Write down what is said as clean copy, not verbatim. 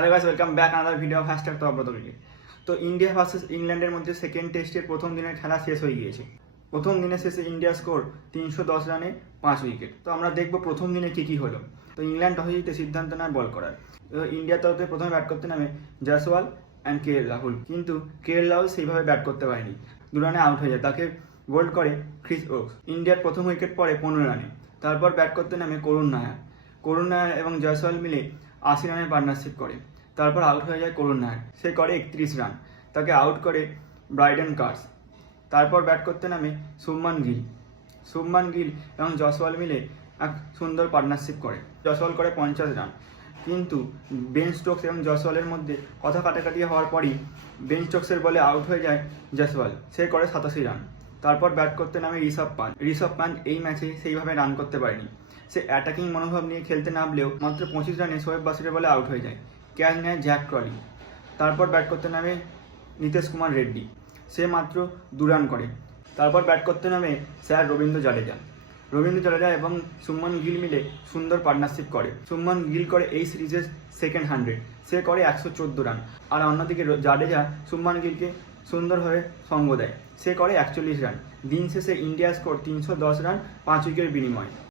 Hello guys, welcome back another video of hashtag তব্রত cricket. তো India versus ইংল্যান্ডের মধ্যে সেকেন্ড টেস্টের প্রথম দিনের খেলা শেষ হয়ে গিয়েছে। প্রথম দিনের শেষে ইন্ডিয়া স্কোর 310 রানে 5 উইকেট। তো আমরা দেখবো প্রথম দিনে কী হলো। তো ইংল্যান্ড টসে জিতে সিদ্ধান্ত নেয় বল করার। তো ইন্ডিয়ার তরফে প্রথমে ব্যাট করতে নামে জয়সওয়াল অ্যান্ড কে এল রাহুল, কিন্তু কে এল রাহুল সেইভাবে ব্যাট করতে পারেনি, 2 রানে আউট হয়ে যায়। তাকে বোল্ড করে ক্রিস ওকস। ইন্ডিয়ার প্রথম উইকেট পড়ে 15 রানে। তারপর ব্যাট করতে নামে করুণ নায়ার এবং জয়সওয়াল মিলে 80 রানের পার্টনারশিপ করে। তারপর আউট হয়ে যায় করুণ নায়ার, সে করে 31 রান, তাকে আউট করে ব্রাইডেন কার্স। তারপর ব্যাট করতে নামে শুভমান গিল এবং জয়সওয়াল মিলে এক সুন্দর পার্টনারশিপ করে। জয়সওয়াল করে 50 রান, কিন্তু বেন স্টোকস এবং জয়সওয়ালের মধ্যে কথা কাটাকাটি হওয়ার পরই বেন স্টোকসের বলে আউট হয়ে যায় জয়সওয়াল, সে করে 87 রান। তারপর ব্যাট করতে নামে ঋষভ পান্ট এই ম্যাচে সেইভাবে রান করতে পারেনি। সে অ্যাটাকিং মনোভাব নিয়ে খেলতে নামলেও মাত্র 25 রানে শোয়েব বাসিরের বলে আউট হয়ে যায়। ক্যাচ নেয় জ্যাক ক্রলি। তারপর ব্যাট করতে নামে নীতিশ কুমার রেড্ডি, সে মাত্র 2 রান করে। তারপর ব্যাট করতে নামে স্যার রবীন্দ্র জাডেজা এবং শুভমান গিল মিলে সুন্দর পার্টনারশিপ করে। শুভমান গিল করে এই সিরিজের সেকেন্ড 100, সে করে 114 রান। আর অন্যদিকে জাডেজা শুভমান গিলকে সুন্দরভাবে সঙ্গ দেয়, সে করে 41 রান। দিন শেষে ইন্ডিয়া স্কোর 310 রান 5 উইকেটের বিনিময়ে।